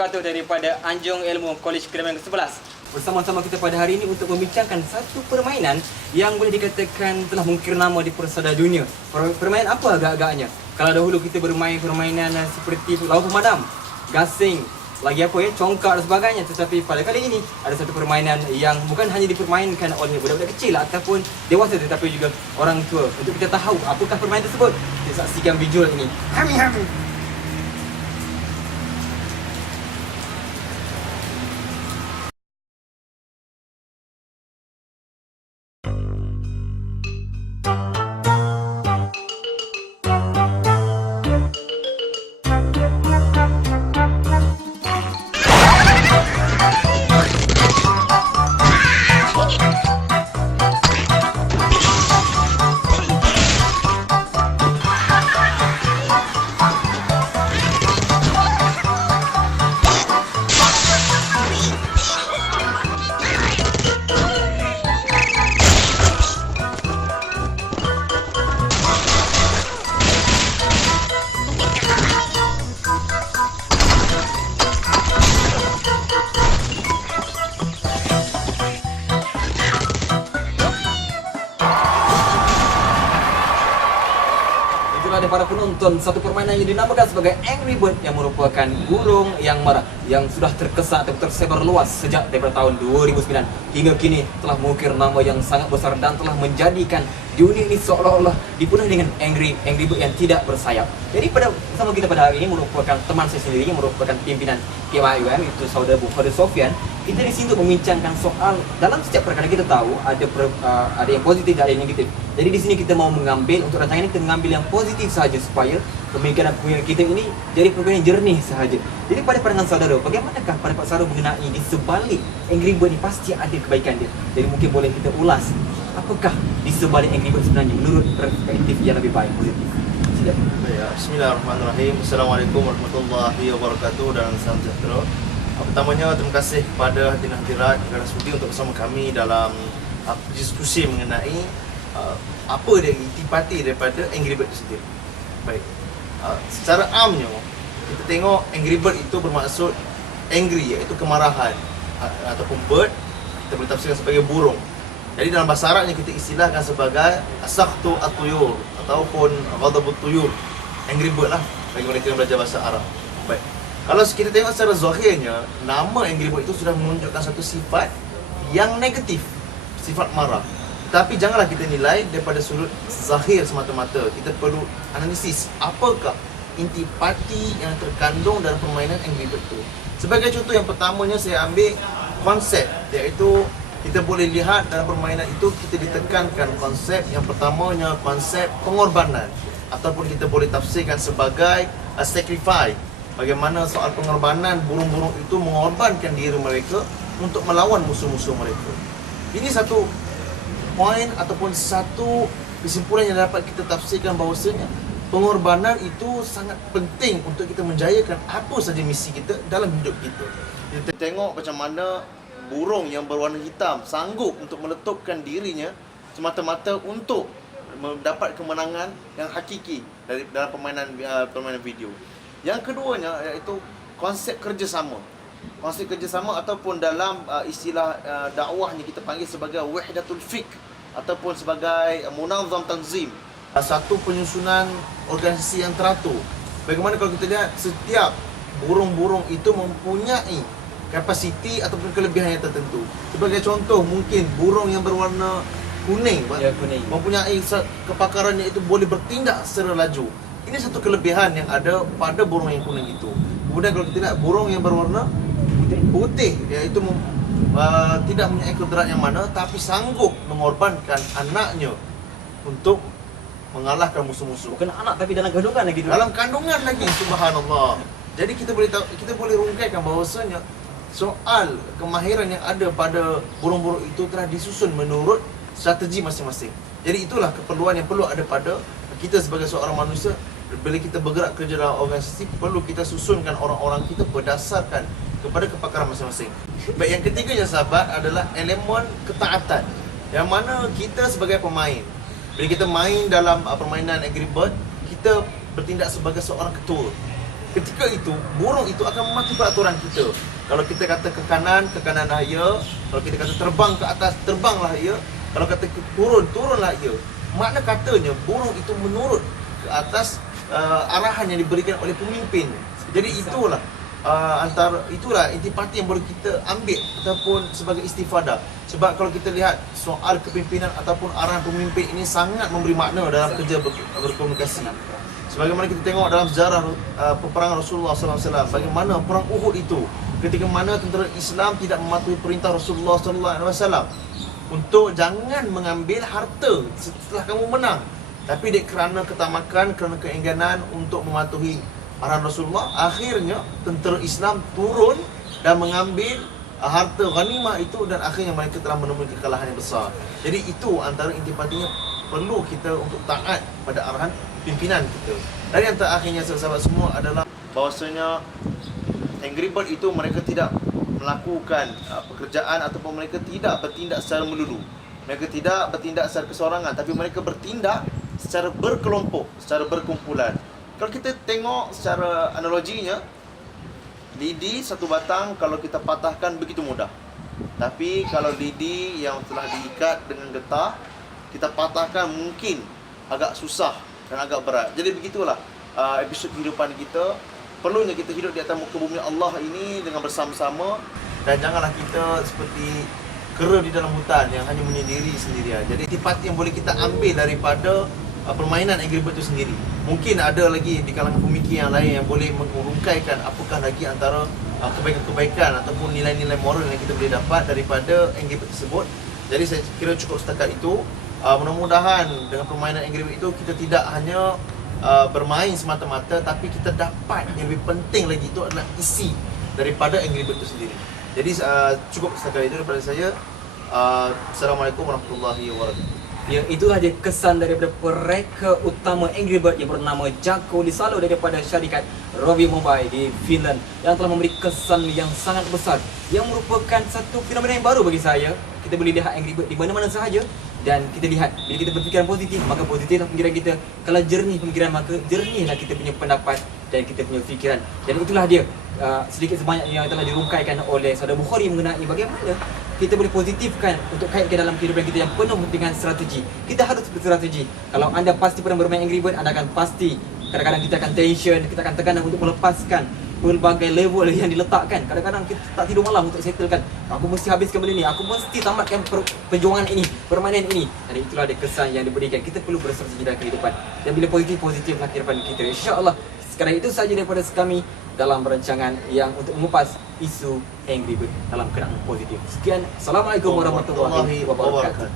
wabarakatuh daripada Anjung Ilmu College Kedaman ke-11. Bersama-sama kita pada hari ini untuk membincangkan satu permainan yang boleh dikatakan telah mengukir nama di persada dunia. Permainan apa agak-agaknya? Kalau dahulu kita bermain permainan seperti lawan pemadam, gasing, lagi apa ya, congkak dan sebagainya. Tetapi pada kali ini ada satu permainan yang bukan hanya dipermainkan oleh budak-budak kecil ataupun dewasa, tetapi juga orang tua. Untuk kita tahu apakah permainan tersebut, kita saksikan visual ini. Hami. Itulah para penonton satu permainan yang dinamakan sebagai Angry Bird, yang merupakan burung yang marah yang sudah terkesan atau tersebar luas sejak daripada tahun 2009 hingga kini telah mengukir nama yang sangat besar dan telah menjadikan dunia ini seolah-olah dipenuhi dengan Angry Bird yang tidak bersayap. Jadi bersama kita pada hari ini merupakan teman saya sendiri yang merupakan pimpinan KYUM, itu saudara Bukhari Sofian. Kita di sini untuk membincangkan soal dalam setiap perkara kita tahu ada yang positif dan ada yang negatif. Jadi di sini kita mau mengambil untuk rancangan ini, kita mengambil yang positif saja supaya pemikiran kita ini jadi pemikiran yang jernih sahaja. Jadi pada pandangan saudara, bagaimanakah pendapat saudara mengenai di sebalik Angry Bird ini pasti ada kebaikan dia. Jadi mungkin boleh kita ulas apakah di sebalik Angry Bird sebenarnya menurut perspektif yang lebih baik, positif. Sila. Bismillahirrahmanirrahim. Assalamualaikum warahmatullahi wabarakatuh dan salam sejahtera. Pertamanya terima kasih kepada hadirin hadirat negara sudi untuk bersama kami dalam diskusi mengenai apa dia intipati daripada Angry Bird itu sendiri. Baik. Secara amnya kita tengok Angry Bird itu bermaksud angry, iaitu kemarahan, ataupun bird kita boleh tafsirkan sebagai burung. Jadi dalam bahasa Arabnya kita istilahkan sebagai sakhtu at-tuyur ataupun ghadabut tuyur. Angry Bird lah bagi mereka yang belajar bahasa Arab. Baik. Kalau kita tengok secara zahirnya, nama Angry Bird itu sudah menunjukkan satu sifat yang negatif, sifat marah. Tapi janganlah kita nilai daripada sudut zahir semata-mata. Kita perlu analisis apakah intipati yang terkandung dalam permainan Angry Bird itu. Sebagai contoh yang pertamanya saya ambil konsep, iaitu kita boleh lihat dalam permainan itu kita ditekankan konsep yang pertamanya, konsep pengorbanan, ataupun kita boleh tafsirkan sebagai sacrifice. Bagaimana soal pengorbanan burung-burung itu mengorbankan diri mereka untuk melawan musuh-musuh mereka. Ini satu poin ataupun satu kesimpulan yang dapat kita tafsirkan bahawasanya pengorbanan itu sangat penting untuk kita menjayakan apa saja misi kita dalam hidup kita. Kita tengok macam mana burung yang berwarna hitam sanggup untuk meletupkan dirinya semata-mata untuk mendapat kemenangan yang hakiki dalam permainan video. Yang keduanya iaitu konsep kerjasama. Konsep kerjasama ataupun dalam istilah dakwahnya kita panggil sebagai wahdatul fiqh ataupun sebagai munazam tanzim. Satu penyusunan organisasi yang teratur. Bagaimana kalau kita lihat setiap burung-burung itu mempunyai kapasiti ataupun kelebihan yang tertentu. Sebagai contoh, mungkin burung yang berwarna kuning, kuning, mempunyai kepakarannya itu boleh bertindak secara laju. Ini satu kelebihan yang ada pada burung yang kuning itu. Kemudian kalau kita lihat burung yang berwarna putih, iaitu tidak mempunyai kudrat yang mana, tapi sanggup mengorbankan anaknya untuk mengalahkan musuh-musuh. Bukan anak tapi dalam kandungan lagi. Dalam kandungan lagi, subhanallah. Jadi kita boleh rungkaikan bahawasanya soal kemahiran yang ada pada burung-burung itu telah disusun menurut strategi masing-masing. Jadi itulah keperluan yang perlu ada pada kita sebagai seorang manusia. Bila kita bergerak kerja dalam organisasi, perlu kita susunkan orang-orang kita berdasarkan kepada kepakaran masing-masing. Baik, yang ketiganya sahabat adalah elemen ketaatan, yang mana kita sebagai pemain, bila kita main dalam permainan Angry Bird, kita bertindak sebagai seorang ketua. ketika itu burung itu akan mematuhi peraturan kita. Kalau kita kata ke kananlah ia. Kalau kita kata terbang ke atas, terbanglah ia. Kalau kata turun, turunlah ia. Makna katanya burung itu menurut ke atas arahan yang diberikan oleh pemimpin. Jadi itulah itulah intipati yang boleh kita ambil ataupun sebagai istifadah. Sebab kalau kita lihat soal kepimpinan ataupun arahan pemimpin ini sangat memberi makna dalam kerja berkomunikasi. Sebagaimana kita tengok dalam sejarah peperangan Rasulullah SAW, bagaimana perang Uhud itu, ketika mana tentera Islam tidak mematuhi perintah Rasulullah SAW untuk jangan mengambil harta setelah kamu menang, tapi kerana ketamakan, kerana keengganan untuk mematuhi arahan Rasulullah, akhirnya tentera Islam turun dan mengambil harta ghanimah itu, dan akhirnya mereka telah menemui kekalahan yang besar. Jadi itu antara intipatinya, perlu kita untuk taat pada arahan pimpinan kita. Dan yang terakhirnya sahabat semua adalah bahawasanya Angry Bird itu mereka tidak melakukan pekerjaan ataupun mereka tidak bertindak secara melulu. Mereka tidak bertindak secara kesorangan, tapi mereka bertindak secara berkelompok, secara berkumpulan. Kalau kita tengok secara analoginya, lidi satu batang kalau kita patahkan begitu mudah. Tapi kalau lidi yang telah diikat dengan getah, kita patahkan mungkin agak susah dan agak berat. Jadi begitulah episod kehidupan kita. Perlunya kita hidup di atas muka bumi Allah ini dengan bersama-sama, dan janganlah kita seperti kera di dalam hutan yang hanya menyendiri sendirian. Jadi intipati yang boleh kita ambil daripada permainan Angry Bird itu sendiri. Mungkin ada lagi di kalangan pemikir yang lain yang boleh mengurungkaikan apakah lagi antara kebaikan-kebaikan ataupun nilai-nilai moral yang kita boleh dapat daripada Angry Bird tersebut. Jadi saya kira cukup setakat itu. Mudah-mudahan dengan permainan Angry Bird itu kita tidak hanya bermain semata-mata, tapi kita dapat yang lebih penting lagi itu adalah isi daripada Angry Bird itu sendiri. Jadi cukup setakat itu daripada saya. Assalamualaikum warahmatullahi wabarakatuh. Ya, itulah dia kesan daripada pereka utama Angry Bird yang bernama Jacko Lisalo daripada syarikat Rovio Mobile di Finland, yang telah memberi kesan yang sangat besar, yang merupakan satu fenomena yang baru bagi saya. Kita boleh lihat Angry Bird di mana-mana sahaja, dan kita lihat bila kita berfikiran positif, maka positiflah pemikiran kita. Kalau jernih pemikiran, maka jernihlah kita punya pendapat dan kita punya fikiran. Dan itulah dia sedikit sebanyak yang telah dirungkaikan oleh Saudara Bukhari mengenai bagaimana kita boleh positifkan untuk kaitkan dalam kehidupan kita yang penuh dengan strategi. Kita harus berstrategi. Kalau anda pasti pernah bermain Angry Bird, anda akan pasti kadang-kadang kita akan tension, kita akan tekanan untuk melepaskan pelbagai level yang diletakkan. Kadang-kadang kita tak tidur malam untuk settlekan, aku mesti habiskan benda ni, aku mesti tamatkan perjuangan ini, permainan ini. Dan itulah ada kesan yang diberikan. Kita perlu berstrategi dalam kehidupan, dan bila positif-positiflah kehidupan kita, insya-Allah. Sekarang itu saja daripada kami dalam perancangan yang untuk mengupas isu Angry Bird dalam keadaan positif. Sekian, Assalamualaikum warahmatullahi wabarakatuh.